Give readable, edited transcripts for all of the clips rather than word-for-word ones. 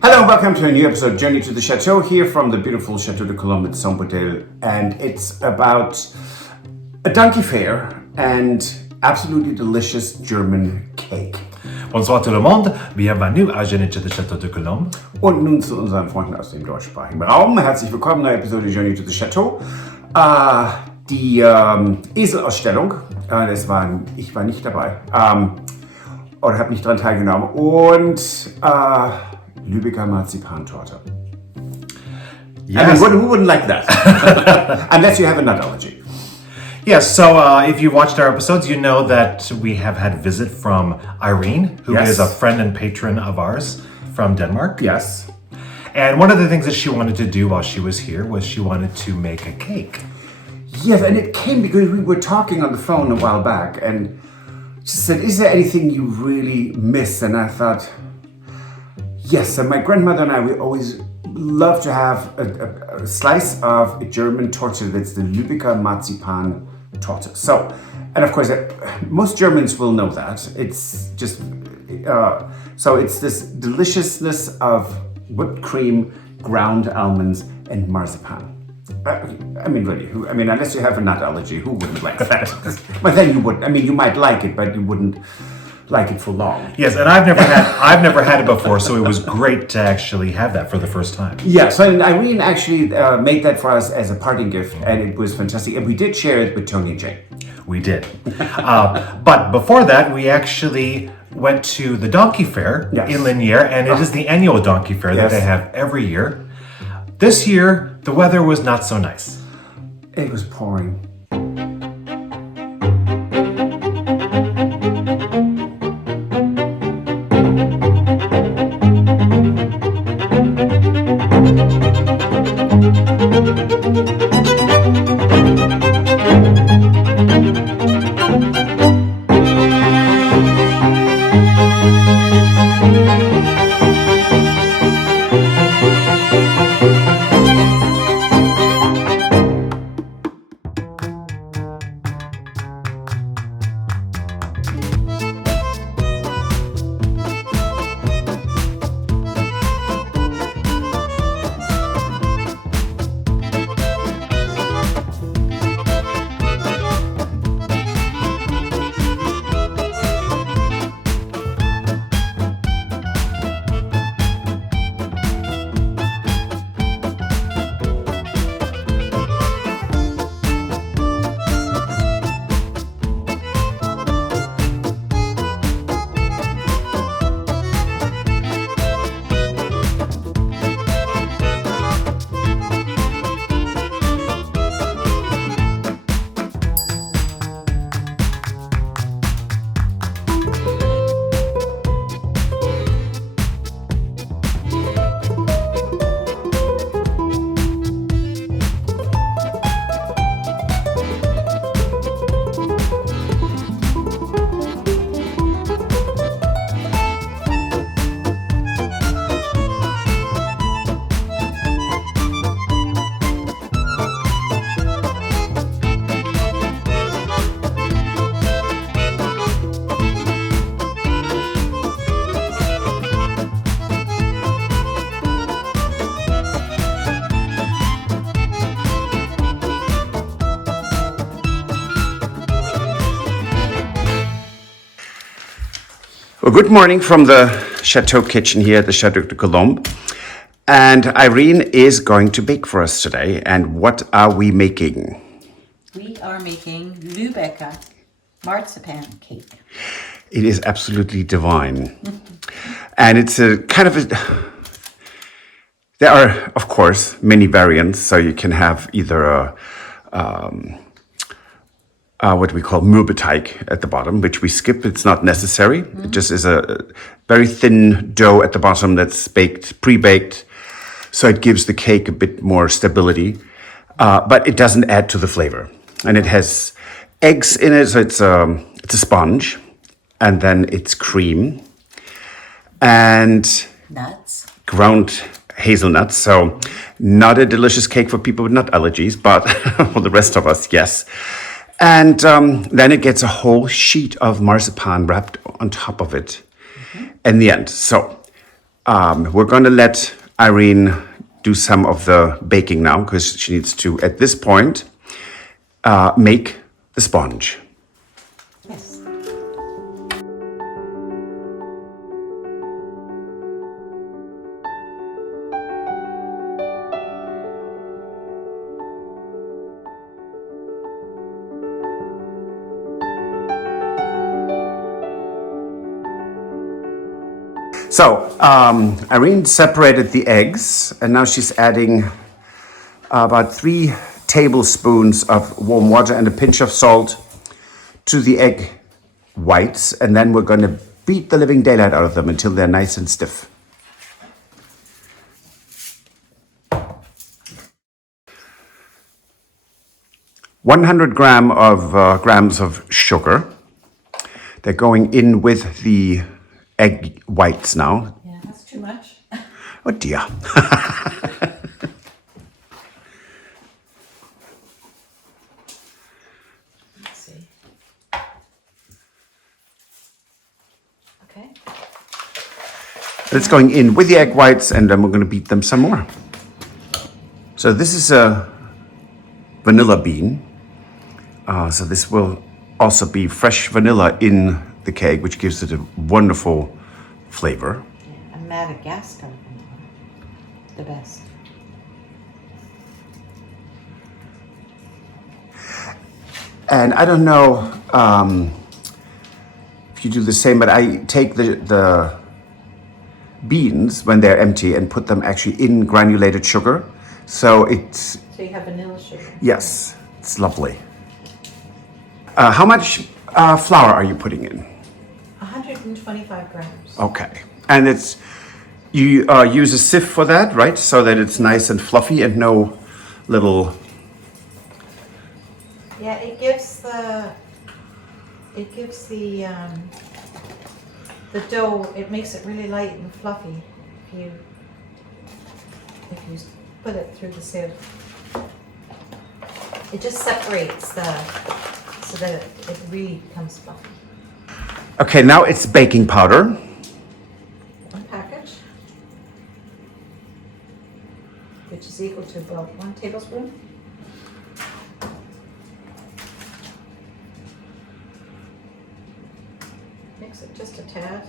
Hello and welcome to a new episode of Journey to the Chateau here from the beautiful Château de Colombes at Saint-Bodil, and it's about a donkey fair and absolutely delicious German cake. Bonsoir tout le monde, bienvenue à Journey to the Château de Colombes. Und nun zu unseren Freunden aus dem deutschsprachigen Raum. Herzlich willkommen, neue Episode Journey to the Chateau. Die Eselausstellung, ich war nicht dabei, oder habe nicht daran teilgenommen, und Lübecker Marzipantorte. Yes. I mean, who wouldn't like that? Unless you have a nut allergy. Yes, so if you watched our episodes, you know that we have had a visit from Irene, who is a friend and patron of ours from Denmark. Yes. And one of the things that she wanted to do while she was here was she wanted to make a cake. Yes, and it came because we were talking on the phone a while back, and she said, is there anything you really miss? And I thought, yes, and my grandmother and I, we always love to have a slice of a German torte that's the Lübecker Marzipantorte. So, and of course, most Germans will know that. It's just, so it's this deliciousness of whipped cream, ground almonds, and marzipan. I mean, really, unless you have a nut allergy, who wouldn't like that? But then you wouldn't. I mean, you might like it, but you wouldn't like it for long. Yes, and I've never had it before, so it was great to actually have that for the first time. Yeah, so Irene actually made that for us as a parting gift, and it was fantastic. And we did share it with Tony and Jay. We did. But before that, we actually went to the donkey fair in Lignières, and it is the annual donkey fair that they have every year. This year, the weather was not so nice. It was pouring. Well, good morning from the Chateau kitchen here at the Château de Colombes. And Irene is going to bake for us today. And what are we making? We are making Lübecker Marzipan cake. It is absolutely divine. And it's a kind of a... There are, of course, many variants. So you can have either what we call Mürbeteig at the bottom, which we skip. It's not necessary. It just is a very thin dough at the bottom that's baked, pre-baked. So it gives the cake a bit more stability. But it doesn't add to the flavor. And it has eggs in it, so it's a sponge. And then it's cream. And nuts. Ground hazelnuts. So not a delicious cake for people with nut allergies, but for the rest of us, yes. And then it gets a whole sheet of marzipan wrapped on top of it in the end. So we're going to let Irene do some of the baking now because she needs to, at this point, make the sponge. Yes. So, Irene separated the eggs, and now she's adding about 3 tablespoons of warm water and a pinch of salt to the egg whites, and then we're going to beat the living daylight out of them until they're nice and stiff. grams of sugar. They're going in with the egg whites now. Yeah, that's too much. Oh dear. Let's see. Okay. It's going in with the egg whites, and then we're going to beat them some more. So this is a vanilla bean. So this will also be fresh vanilla in the cake, which gives it a wonderful flavor. Yeah, a Madagascar vanilla. The best. And I don't know if you do the same, but I take the beans when they're empty and put them actually in granulated sugar. So it's... So you have vanilla sugar? Yes, it's lovely. How much flour are you putting in? 125 grams. Okay. And it's... You use a sift for that, right? So that it's nice and fluffy and no little... Yeah, it gives the dough, it makes it really light and fluffy if you put it through the sieve. It just separates so that it really becomes fluffy. Okay, now it's baking powder. One package, which is equal to about 1 tablespoon. Mix it just a tad.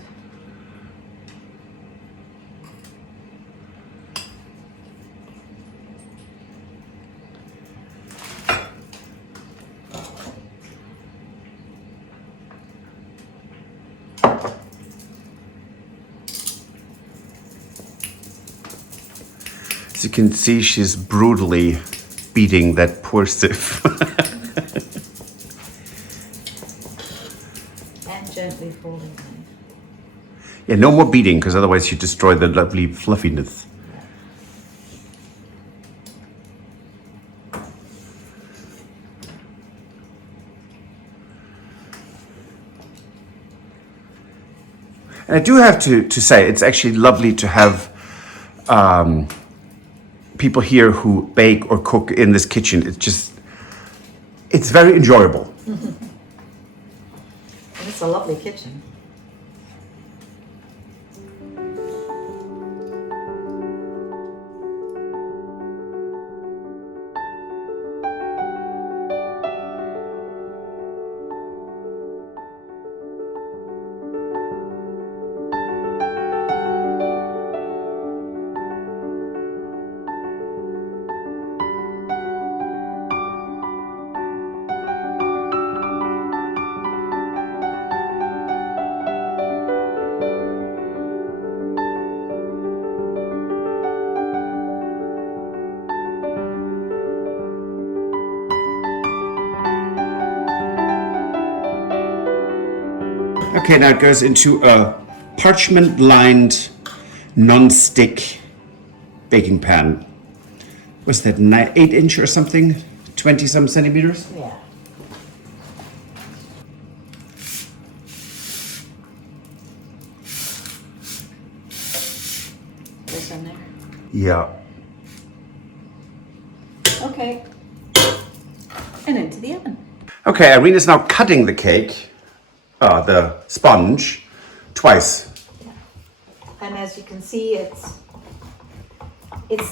As you can see, she's brutally beating that poor sieve. And gently folding it. Yeah, no more beating, because otherwise you destroy the lovely fluffiness. And I do have to say, it's actually lovely to have people here who bake or cook in this kitchen. It's very enjoyable. It's a lovely kitchen. Okay, now it goes into a parchment-lined, non-stick baking pan. What's that, 8-inch or something? 20-some centimeters? Yeah. This in there. Yeah. Okay. And into the oven. Okay, Irene is now cutting the cake, the sponge, twice. And as you can see, it's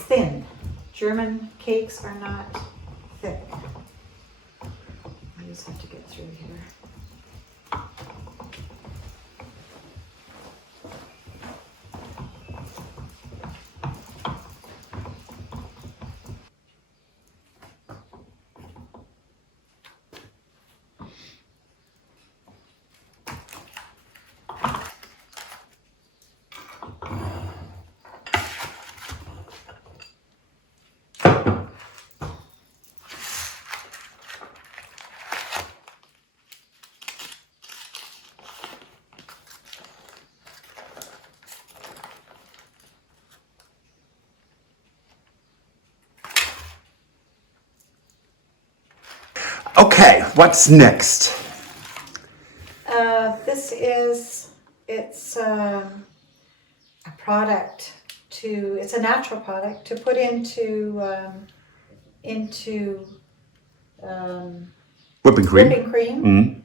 thin. German cakes are not thick. I just have to get through here. Okay, what's next? It's a product it's a natural product to put into Whipping cream. Whipping cream Mm.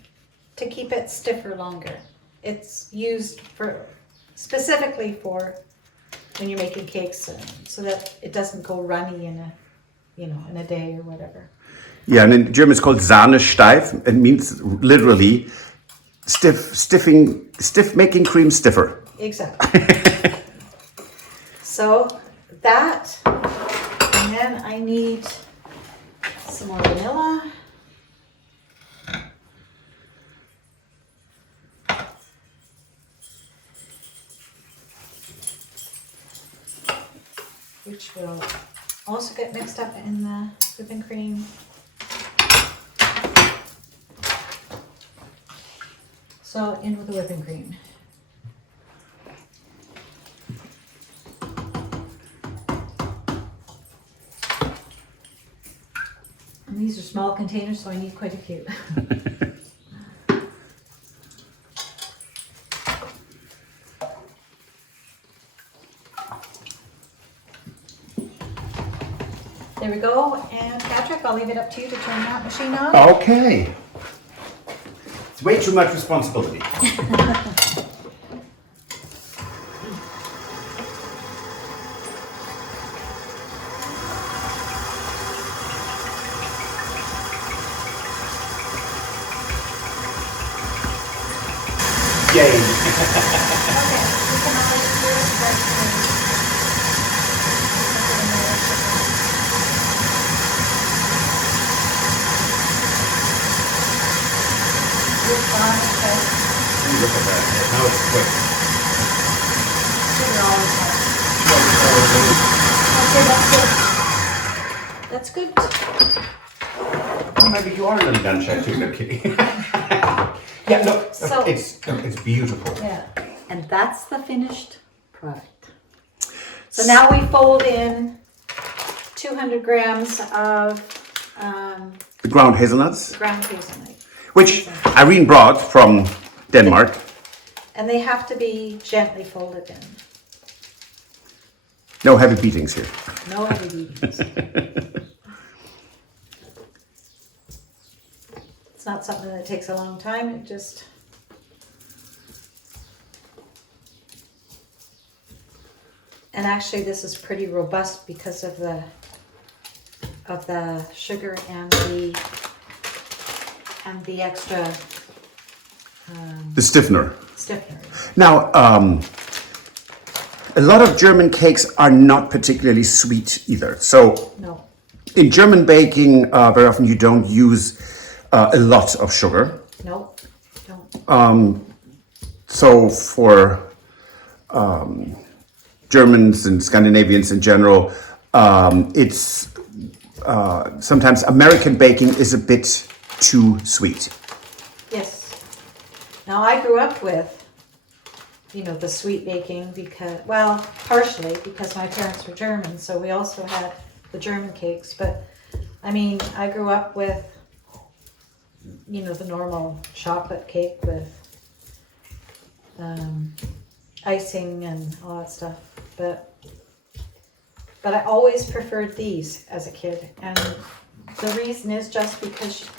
to keep it stiffer longer. It's used specifically for when you're making cakes, so that it doesn't go runny in a day or whatever. Yeah, and in German it's called Sahne steif. It means literally making cream stiffer. Exactly. So that, and then I need some more vanilla. Which will also get mixed up in the whipping cream. So in with the whipping cream. And these are small containers, so I need quite a few. There we go. And Patrick, I'll leave it up to you to turn that machine on. Okay. It's way too much responsibility. Yay. Okay, we can always do it. Look at that. Now it's quick. Okay, that's good. That's good. Oh, maybe you are a little gun shy too, no kidding. Yeah, no, So- it's beautiful. Yeah, and that's the finished product. So now we fold in 200 grams of The ground hazelnuts, ground hazelnut. which Irene brought from Denmark. And they have to be gently folded in. No heavy beatings here. No heavy beatings. It's not something that takes a long time, it just... And actually this is pretty robust because of the sugar and the extra The stiffener. stiffener. Now, a lot of German cakes are not particularly sweet either. So No, in German baking, very often you don't use a lot of sugar. no, don't. So for Germans and Scandinavians in general, it's sometimes American baking is a bit too sweet. Yes. Now I grew up with, the sweet baking because, well, partially because my parents were German, so we also had the German cakes. But I mean, I grew up with, the normal chocolate cake with icing and all that stuff. But I always preferred these as a kid, and the reason is just because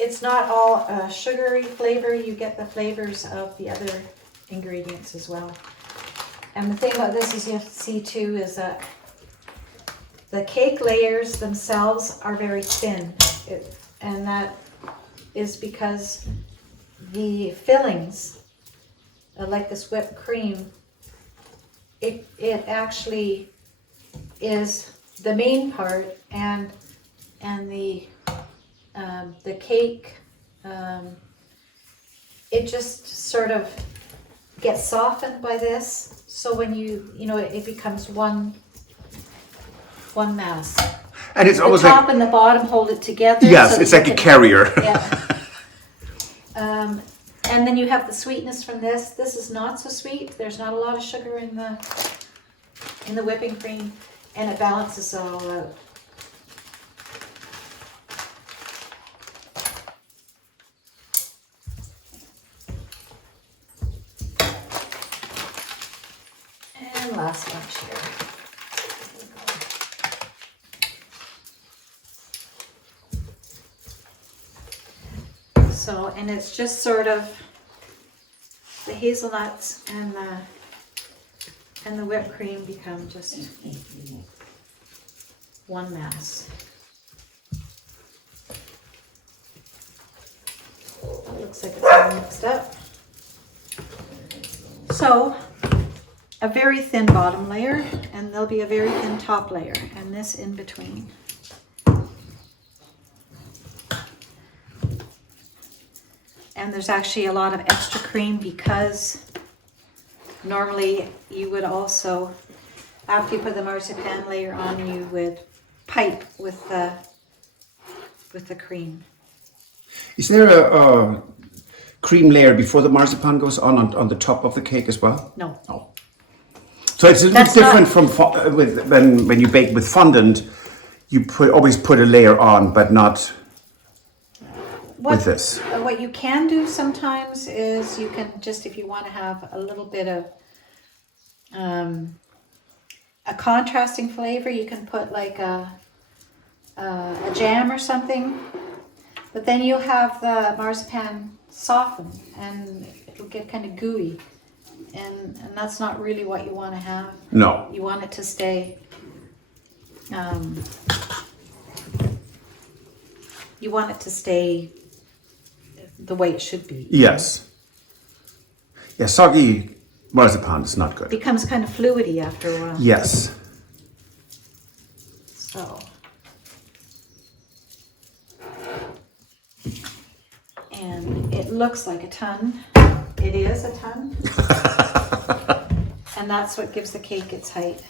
it's not all a sugary flavor. You get the flavors of the other ingredients as well. And the thing about this is you have to see too is that the cake layers themselves are very thin. And that is because the fillings, like this whipped cream, it actually is the main part, and the cake, it just sort of gets softened by this. So when it becomes one mass. And it's almost the top like, and the bottom hold it together. yes, so it's that like you a can- carrier. Yeah. And then you have the sweetness from this. This is not so sweet. There's not a lot of sugar in the whipping cream, and it balances it all out. And last bunch here. So, and it's just sort of the hazelnuts and the whipped cream become just one mass. It looks like it's all mixed up. So, a very thin bottom layer, and there'll be a very thin top layer, and this in between. And there's actually a lot of extra cream because normally you would also, after you put the marzipan layer on, you would pipe with the cream. Is there a cream layer before the marzipan goes on the top of the cake as well? No. Oh. So it's a little bit different from when you bake with fondant. You always put a layer on, but not with this. What you can do sometimes is you can just, if you want to have a little bit of a contrasting flavor, you can put like a jam or something, but then you'll have the marzipan soften and it'll get kind of gooey, and that's not really what you want to have. No. You want it to stay the way it should be. Yes. Yeah, soggy marzipan is not good. It becomes kind of fluidy after a while. Yes. So. And it looks like a ton. It is a ton. And that's what gives the cake its height.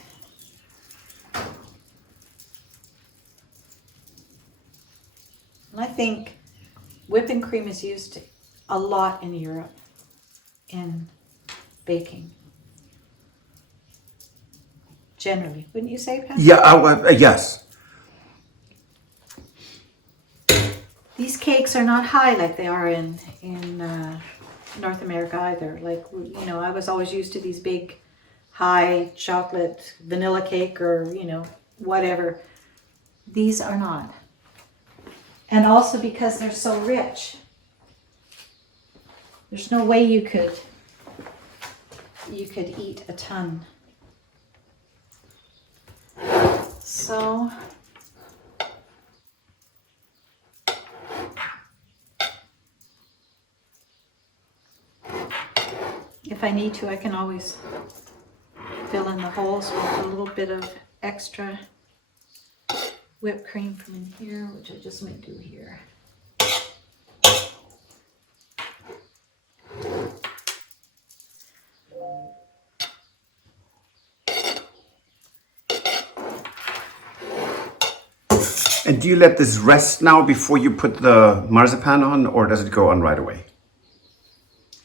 And I think whipping cream is used a lot in Europe in baking. Generally, wouldn't you say, Pat? Yeah, yes. These cakes are not high like they are in North America either. Like, I was always used to these big, high chocolate vanilla cake or, whatever. These are not. And also because they're so rich. There's no way you could eat a ton. So if I need to, I can always fill in the holes with a little bit of extra whipped cream from in here, which I just might do here. And do you let this rest now before you put the marzipan on, or does it go on right away?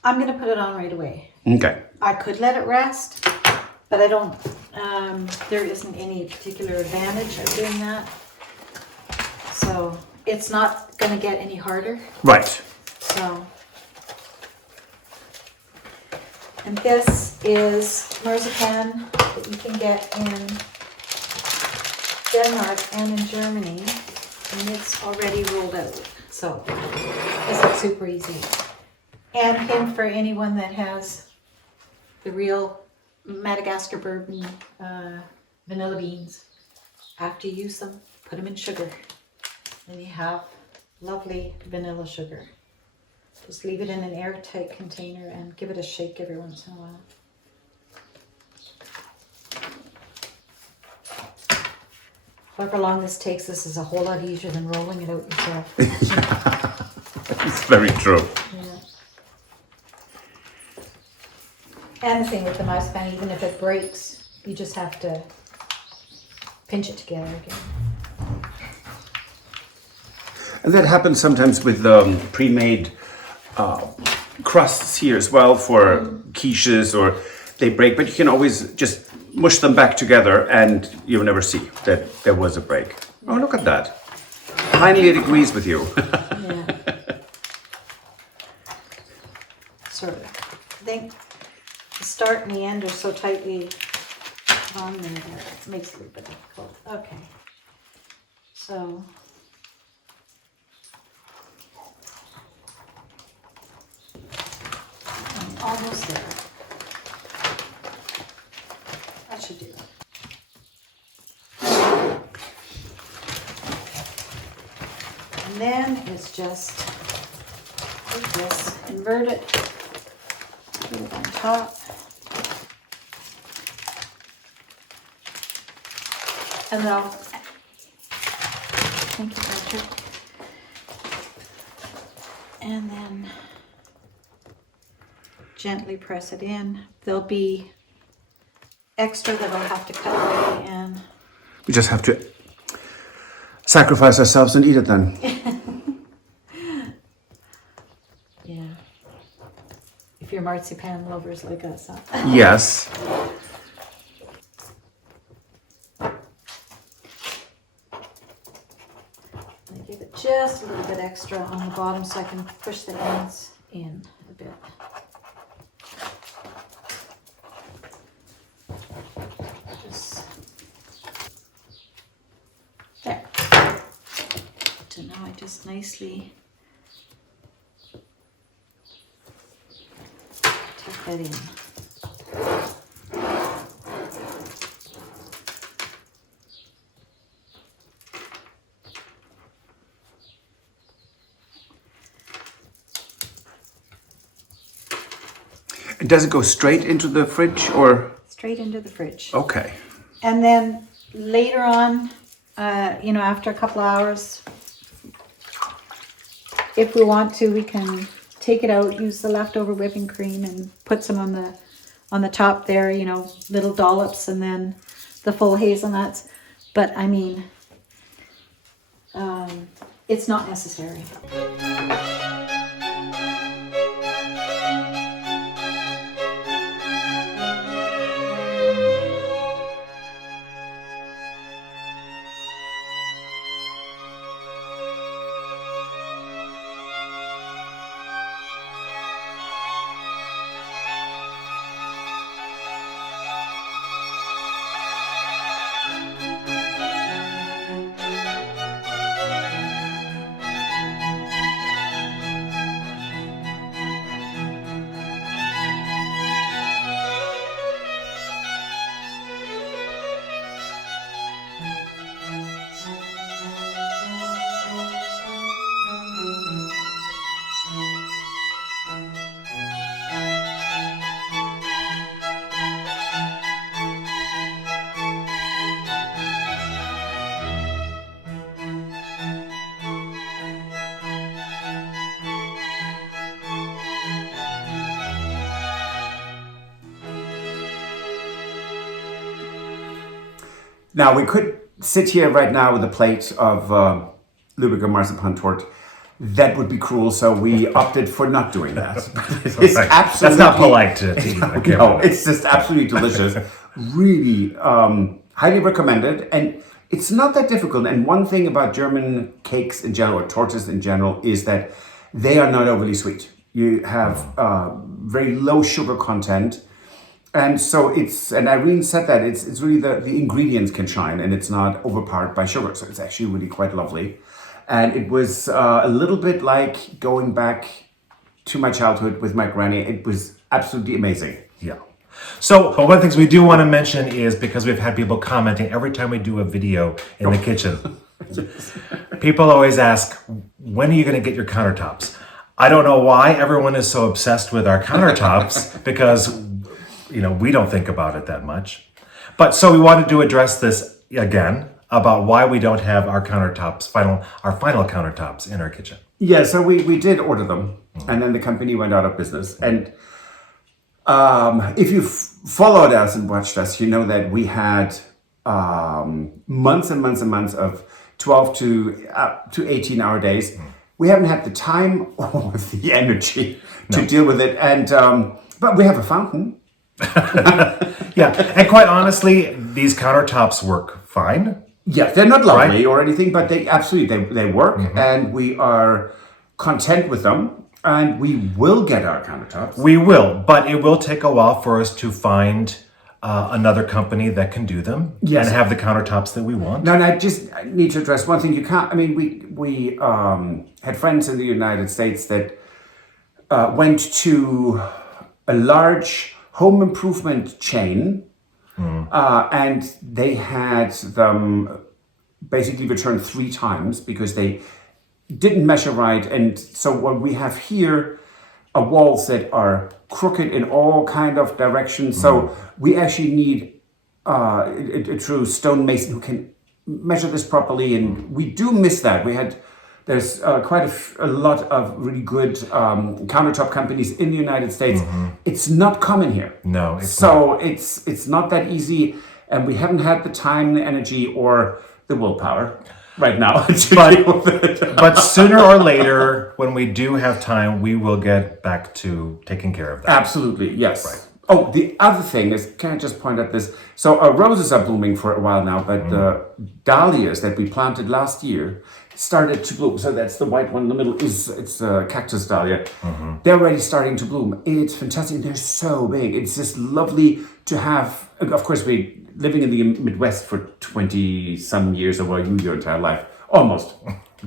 I'm going to put it on right away. Okay. I could let it rest, but I don't, there isn't any particular advantage of doing that. So it's not going to get any harder. Right. So, and this is marzipan that you can get in Denmark and in Germany, and it's already rolled out. So this is super easy. And hint for anyone that has the real Madagascar bourbon vanilla beans. After you use them, put them in sugar. Then you have lovely vanilla sugar. Just leave it in an airtight container and give it a shake every once in a while. However long this takes, this is a whole lot easier than rolling it out yourself. It's very true. Yeah. And the thing with the marzipan, even if it breaks, you just have to pinch it together again. And that happens sometimes with pre-made crusts here as well for quiches, or they break, but you can always just mush them back together and you'll never see that there was a break. Oh, look at that. Finally it agrees with you. Yeah. Sort of. I think the start and the end are so tightly on there that it makes it a little bit difficult. Okay. So I'm almost there. That should do it. And then it's just like this, invert it, put it on top. And then I'll, thank you, Patrick. And then gently press it in. There'll be extra that I'll have to cut away, and We just have to sacrifice ourselves and eat it then. yeah. If you're marzipan lovers like us, huh? Yes. I give it just a little bit extra on the bottom so I can push the ends in a bit. Just there. So now I just nicely tuck that in. And does it go straight into the fridge or? Straight into the fridge. Okay. And then later on, after a couple hours, if we want to, we can take it out, use the leftover whipping cream and put some on the top there, little dollops, and then the full hazelnuts. But I mean, it's not necessary. Now we could sit here right now with a plate of Lübecker Marzipantorte. That would be cruel, so we opted for not doing that. It's Right. absolutely, That's not polite to eat on camera. No, it's just absolutely delicious. Really highly recommended, and it's not that difficult. And one thing about German cakes in general, or tortas in general, is that they are not overly sweet. You have very low sugar content. And so and Irene said that it's really the ingredients can shine and it's not overpowered by sugar. So it's actually really quite lovely. And it was a little bit like going back to my childhood with my granny. It was absolutely amazing. Yeah. So, but one of the things we do want to mention is because we've had people commenting every time we do a video in the kitchen. People always ask, when are you going to get your countertops? I don't know why everyone is so obsessed with our countertops because, we don't think about it that much. But so we wanted to address this again about why we don't have our final countertops in our kitchen. Yeah, so we did order them, and then the company went out of business. And if you've followed us and watched us, you know that we had months and months and months of 12 to 18-hour days. We haven't had the time or the energy to deal with it. And but we have a fountain. Yeah, and quite honestly, these countertops work fine. Yeah, they're not lovely or anything, but they work, and we are content with them. And we will get our countertops. We will, but it will take a while for us to find another company that can do them and have the countertops that we want. No, and I just need to address one thing. You can't. I mean, we had friends in the United States that went to a large home improvement chain, and they had them basically returned 3 times because they didn't measure right. And so what we have here are walls that are crooked in all kind of directions. So we actually need a true stonemason who can measure this properly. And we do miss that. There's quite a lot of really good countertop companies in the United States. It's not common here. No, it's not. It's not that easy. And we haven't had the time, the energy, or the willpower right now to deal with it. But sooner or later, when we do have time, we will get back to taking care of that. Absolutely, yes. Right. Oh, the other thing is, can I just point out this? So our roses are blooming for a while now, but the dahlias that we planted last year started to bloom. So that's the white one in the middle. It's a cactus dahlia. They're already starting to bloom. It's fantastic. They're so big. It's just lovely to have. Of course, we living in the Midwest for 20-some years, or your entire life, almost.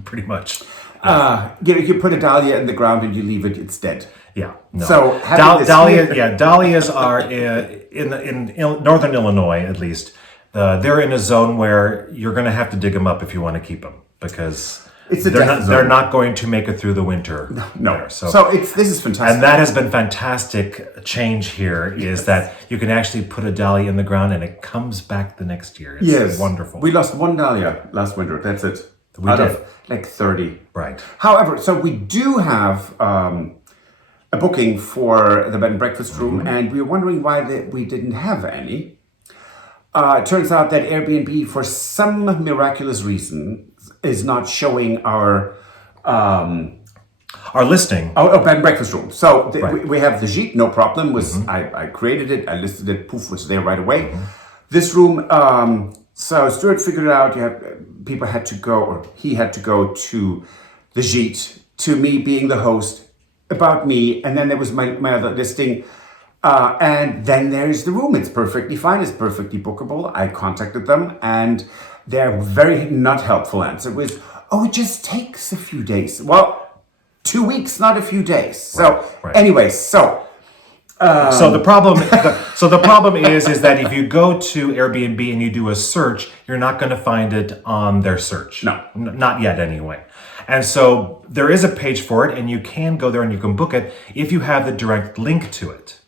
Pretty much. You put a dahlia in the ground and you leave it, it's dead. Yeah. No. So dahlias are in northern Illinois, at least. They're in a zone where you're going to have to dig them up if you want to keep them because they're not going to make it through the winter. No. There. So this is fantastic. And that has been fantastic change here is that you can actually put a dahlia in the ground and it comes back the next year. It's wonderful. We lost 1 dahlia last winter. That's it. We did. Of like 30. Right. However, so we do have a booking for the bed and breakfast room, and we were wondering why we didn't have any. It turns out that Airbnb, for some miraculous reason, is not showing our listing. Our bed and breakfast room. So we have the gîte, no problem. I created it, I listed it, poof, was there right away. This room, so Stuart figured it out. People had to go, or he had to go to the gîte, to me being the host, about me, and then there was my other listing. And then there's the room. It's perfectly fine. It's perfectly bookable. I contacted them, and their very not helpful answer was, it just takes a few days. Well, 2 weeks, not a few days. So, anyways, so the problem is that if you go to Airbnb and you do a search, you're not going to find it on their search. No, not yet anyway. And so there is a page for it, and you can go there and you can book it if you have the direct link to it.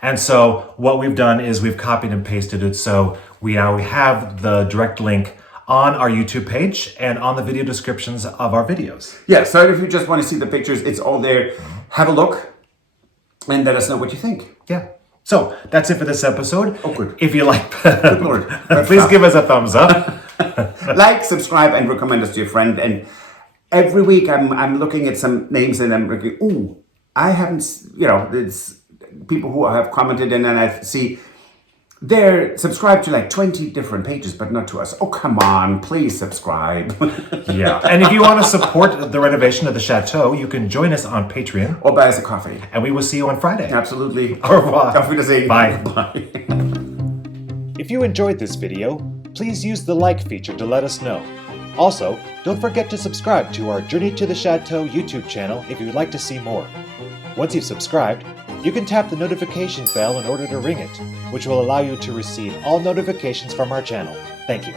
And so what we've done is we've copied and pasted it. So we have the direct link on our YouTube page and on the video descriptions of our videos. Yeah, so if you just want to see the pictures, it's all there. Have a look and let us know what you think. Yeah. So that's it for this episode. Oh, good. If you like, good Lord. Please give us a thumbs up. Like, subscribe, and recommend us to your friend. And every week I'm looking at some names and I'm looking, I haven't, it's people who have commented, and then I see they're subscribed to like 20 different pages, but not to us. Oh, come on, please subscribe. Yeah. And if you want to support the renovation of the Chateau, you can join us on Patreon. Or buy us a coffee. And we will see you on Friday. Absolutely. Au revoir. Auf Wiedersehen. Bye. Bye. If you enjoyed this video, please use the like feature to let us know. Also, don't forget to subscribe to our Journey to the Chateau YouTube channel if you would like to see more. Once you've subscribed, You can tap the notification bell in order to ring it, which will allow you to receive all notifications from our channel. Thank you.